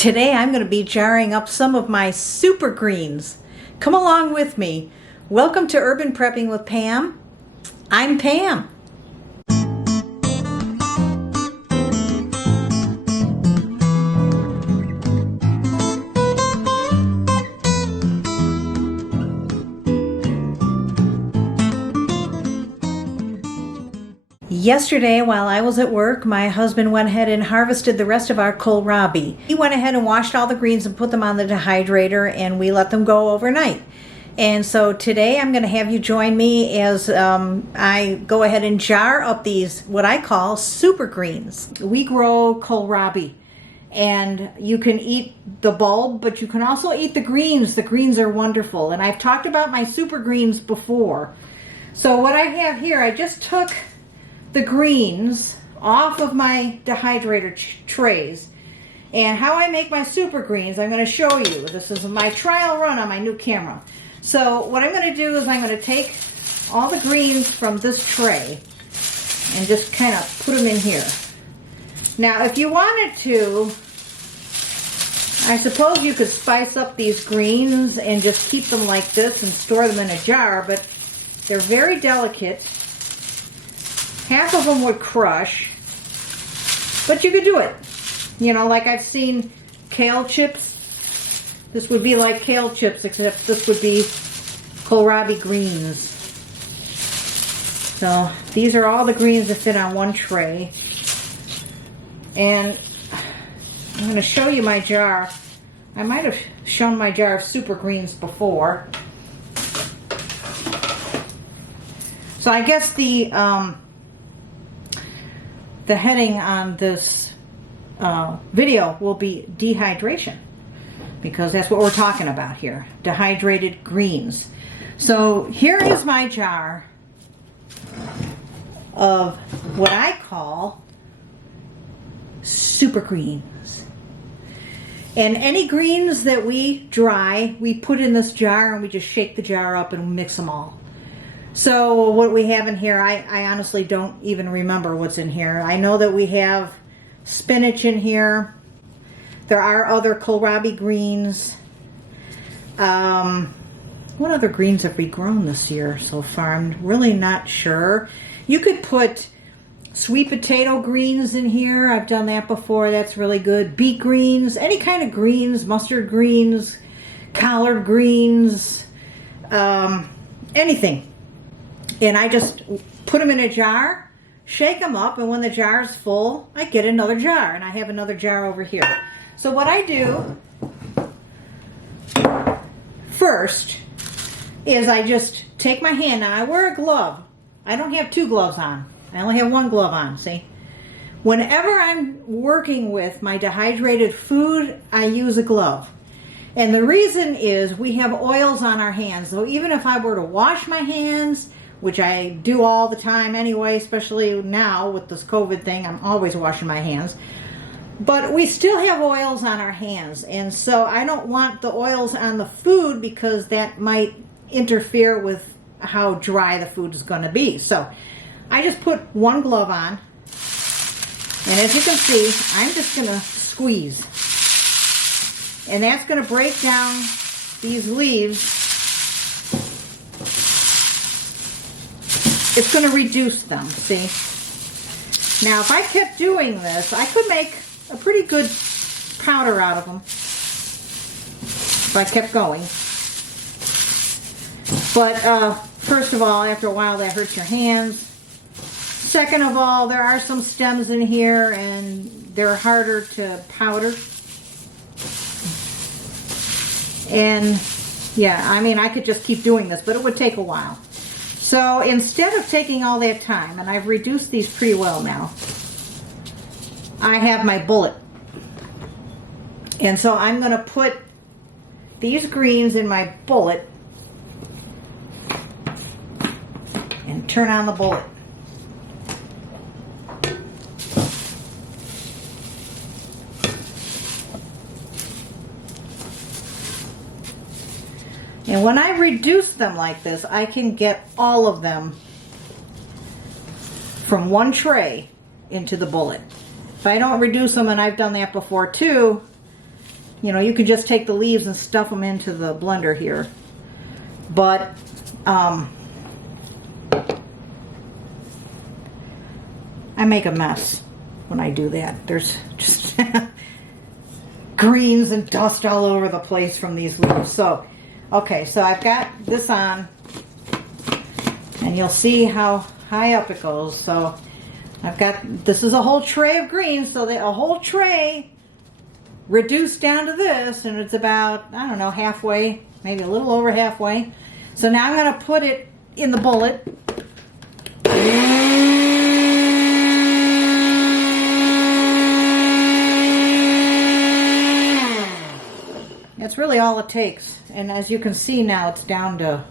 Today I'm going to be jarring up some of my super greens. Come along with me. Welcome to Urban Prepping with Pam. I'm Pam. Yesterday, while I was at work, my husband went ahead and harvested the rest of our kohlrabi. He went ahead and washed all the greens and put them on the dehydrator, and we let them go overnight. And so today I'm going to have you join me as I go ahead and jar up these, what I call super greens. We grow kohlrabi, and you can eat the bulb, but you can also eat the greens. The greens are wonderful, and I've talked about my super greens before. So what I have here, I just took the greens off of my dehydrator trays, and how I make my super greens I'm going to show you. This is my trial run on my new camera. So what I'm going to do is I'm going to take all the greens from this tray and just kind of put them in here. Now if you wanted to, I suppose you could spice up these greens and just keep them like this and store them in a jar, but they're very delicate. Half of them would crush, but you could do it. You know, like I've seen kale chips. This would be like kale chips, except this would be kohlrabi greens. So these are all the greens that fit on one tray. And I'm going to show you my jar. I might have shown my jar of super greens before. So I guess the heading on this video will be dehydration, because that's what we're talking about here, dehydrated greens. So here is my jar of what I call super greens. And any greens that we dry, we put in this jar and we just shake the jar up and mix them all. So what we have in here, I honestly don't even remember what's in here. I know that we have spinach in here. There are other kohlrabi greens. What other greens have we grown this year so far? I'm really not sure. You could put sweet potato greens in here. I've done that before. That's really good. Beet greens, any kind of greens, mustard greens, collard greens, anything. And I just put them in a jar, shake them up, and when the jar is full, I get another jar, and I have another jar over here. So what I do first is I just take my hand. Now I wear a glove. I don't have two gloves on. I only have one glove on, see? Whenever I'm working with my dehydrated food, I use a glove. And the reason is we have oils on our hands. So even if I were to wash my hands, which I do all the time anyway, especially now with this COVID thing, I'm always washing my hands. But we still have oils on our hands, and so I don't want the oils on the food because that might interfere with how dry the food is going to be. So I just put one glove on, and as you can see, I'm just going to squeeze. And that's going to break down these leaves. It's going to reduce them, see? Now, if I kept doing this, I could make a pretty good powder out of them if I kept going. But first of all, after a while, that hurts your hands. Second of all, there are some stems in here, and they're harder to powder. And yeah, I mean, I could just keep doing this, but it would take a while. So instead of taking all that time, and I've reduced these pretty well now, I have my bullet. And so I'm going to put these greens in my bullet and turn on the bullet. And when I reduce them like this, I can get all of them from one tray into the bullet. If I don't reduce them, and I've done that before too, You know, you could just take the leaves and stuff them into the blender here. But I make a mess when I do that. There's just greens and dust all over the place from these leaves. So, okay, so I've got this on, and you'll see how high up it goes. So I've got, this is a whole tray of greens, so a whole tray reduced down to this, and it's about, I don't know, halfway, maybe a little over halfway. So now I'm going to put it in the bullet. That's really all it takes. And as you can see now, it's down to,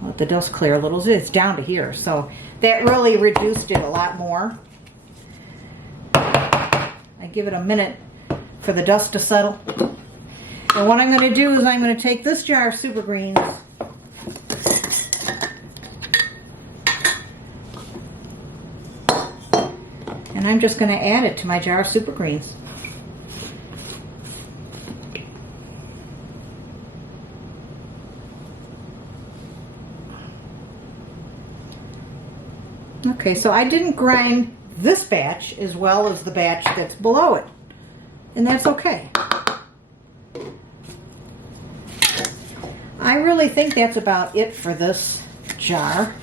let the dust clear a little, it's down to here. So that really reduced it a lot more. I give it a minute for the dust to settle. And what I'm going to do is I'm going to take this jar of Super Greens and I'm just going to add it to my jar of Super Greens. Okay, so I didn't grind this batch as well as the batch that's below it, and that's okay. I really think that's about it for this jar.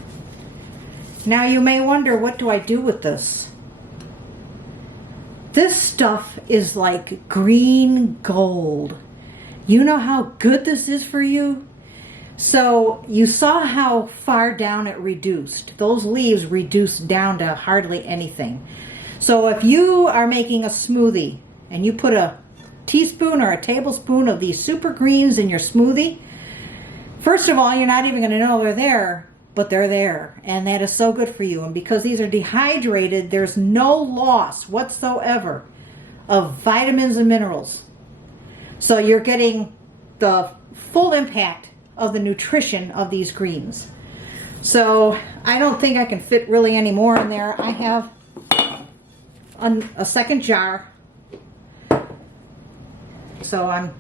Now you may wonder, what do I do with this? This stuff is like green gold. You know how good this is for you? So you saw how far down it reduced. Those leaves reduced down to hardly anything. So if you are making a smoothie and you put a teaspoon or a tablespoon of these Super Greens in your smoothie, first of all, you're not even going to know they're there, but they're there. And that is so good for you. And because these are dehydrated, there's no loss whatsoever of vitamins and minerals. So you're getting the full impact of the nutrition of these greens. So I don't think I can fit really any more in there. I have a second jar. So I'm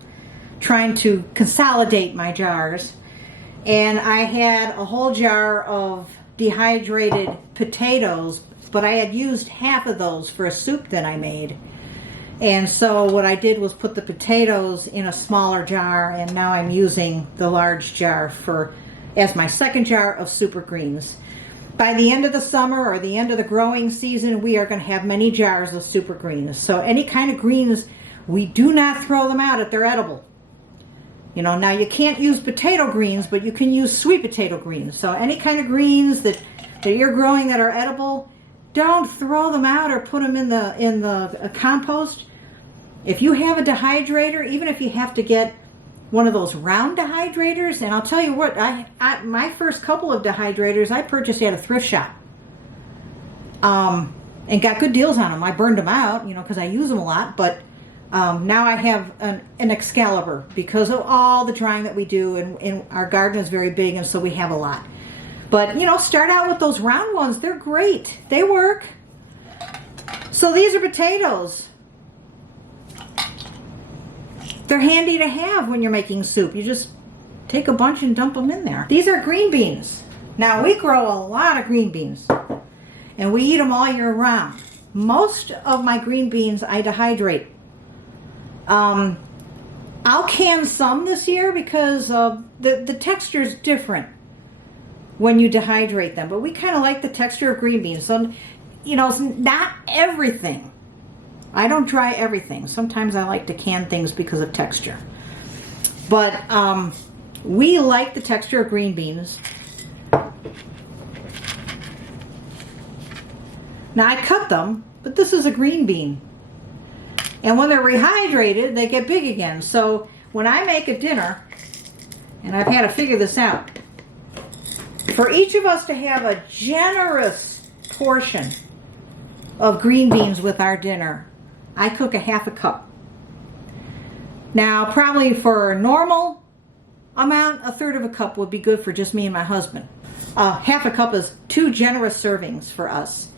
trying to consolidate my jars. And I had a whole jar of dehydrated potatoes, but I had used half of those for a soup that I made. And so what I did was put the potatoes in a smaller jar, and now I'm using the large jar as my second jar of Super Greens. By the end of the summer or the end of the growing season, we are going to have many jars of Super Greens. So any kind of greens, we do not throw them out if they're edible. You know, now you can't use potato greens, but you can use sweet potato greens. So any kind of greens that you're growing that are edible, don't throw them out or put them in the compost. If you have a dehydrator, even if you have to get one of those round dehydrators, and I'll tell you what, my first couple of dehydrators I purchased at a thrift shop, and got good deals on them. I burned them out, you know, because I use them a lot, but now I have an Excalibur because of all the drying that we do, and our garden is very big, and so we have a lot. But, you know, start out with those round ones. They're great. They work. So these are potatoes. They're handy to have when you're making soup. You just take a bunch and dump them in there. These are green beans. Now, we grow a lot of green beans, and we eat them all year round. Most of my green beans I dehydrate. I'll can some this year because the texture is different when you dehydrate them, but we kind of like the texture of green beans. So, you know, it's not everything. I don't dry everything. Sometimes I like to can things because of texture. But we like the texture of green beans. Now I cut them, but this is a green bean. And when they're rehydrated, they get big again. So when I make a dinner, and I've had to figure this out, for each of us to have a generous portion of green beans with our dinner, I cook a half a cup. Now, probably for a normal amount, a third of a cup would be good for just me and my husband. Half a cup is 2 generous servings for us.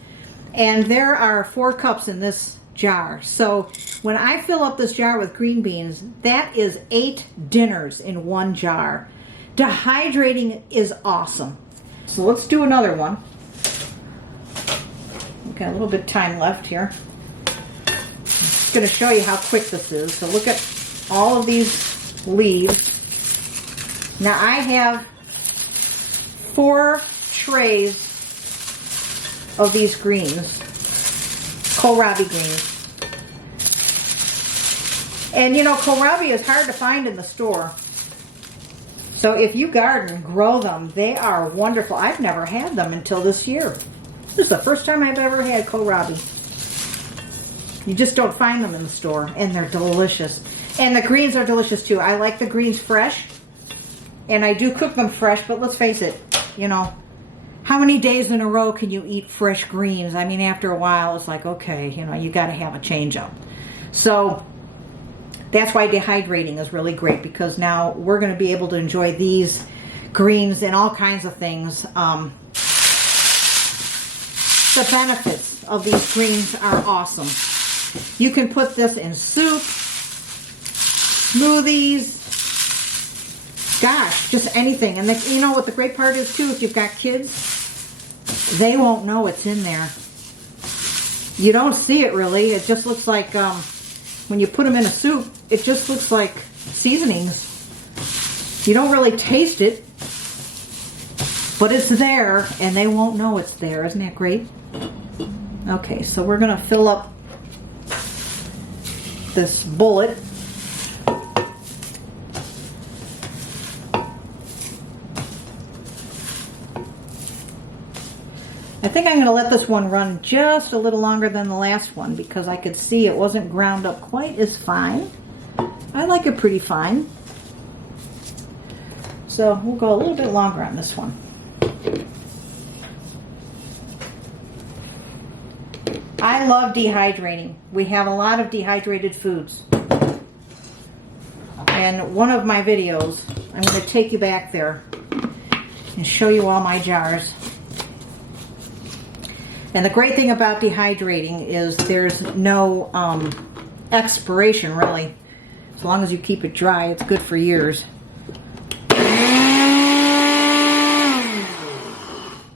And there are 4 cups in this jar. So when I fill up this jar with green beans, that is 8 dinners in one jar. Dehydrating is awesome. So let's do another one. We've got a little bit of time left here. I'm just going to show you how quick this is. So look at all of these leaves. Now I have 4 trays of these greens, kohlrabi greens. And you know, kohlrabi is hard to find in the store. So if you garden, grow them, they are wonderful. I've never had them until this year. This is the first time I've ever had kohlrabi. You just don't find them in the store, and they're delicious. And the greens are delicious too. I like the greens fresh, and I do cook them fresh, but let's face it, you know, how many days in a row can you eat fresh greens? I mean, after a while, it's like, okay, you know, you got to have a change up. So that's why dehydrating is really great, because now we're going to be able to enjoy these greens and all kinds of things. The benefits of these greens are awesome. You can put this in soup, smoothies, gosh, just anything. And you know what the great part is too, if you've got kids, they won't know it's in there. You don't see it really. It just looks like, when you put them in a soup, it just looks like seasonings. You don't really taste it, but it's there, and they won't know it's there. Isn't that great? Okay, so we're going to fill up this bullet. I think I'm going to let this one run just a little longer than the last one, because I could see it wasn't ground up quite as fine. I like it pretty fine. So we'll go a little bit longer on this one. I love dehydrating. We have a lot of dehydrated foods. And one of my videos, I'm going to take you back there and show you all my jars. And the great thing about dehydrating is there's no expiration, really. As long as you keep it dry, it's good for years.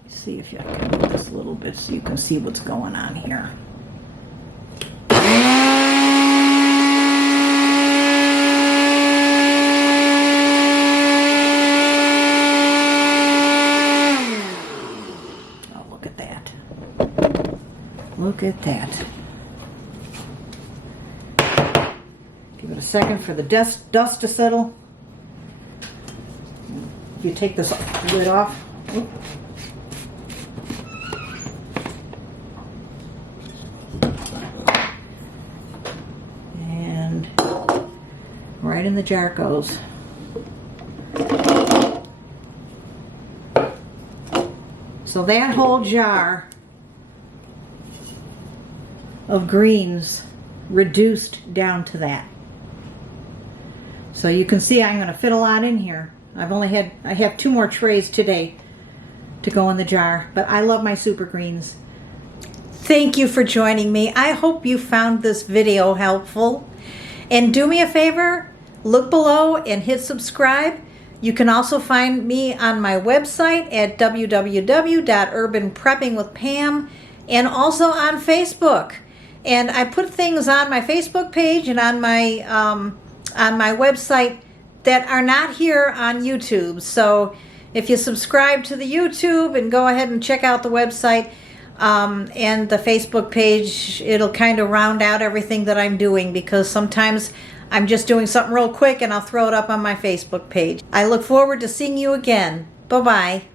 See if I can move this a little bit so you can see what's going on here. Oh, look at that. Look at that. Give it a second for the dust to settle. If you take this lid off. Oops. And right in the jar it goes. So that whole jar of greens reduced down to that. So you can see I'm going to fit a lot in here. I have 2 more trays today to go in the jar, but I love my super greens. Thank you for joining me. I hope you found this video helpful. And do me a favor, look below and hit subscribe. You can also find me on my website at www.urbanpreppingwithpam, and also on Facebook. And I put things on my Facebook page and on my website that are not here on YouTube. So if you subscribe to the YouTube and go ahead and check out the website and the Facebook page, it'll kind of round out everything that I'm doing, because sometimes I'm just doing something real quick and I'll throw it up on my Facebook page. I look forward to seeing you again. Bye-bye.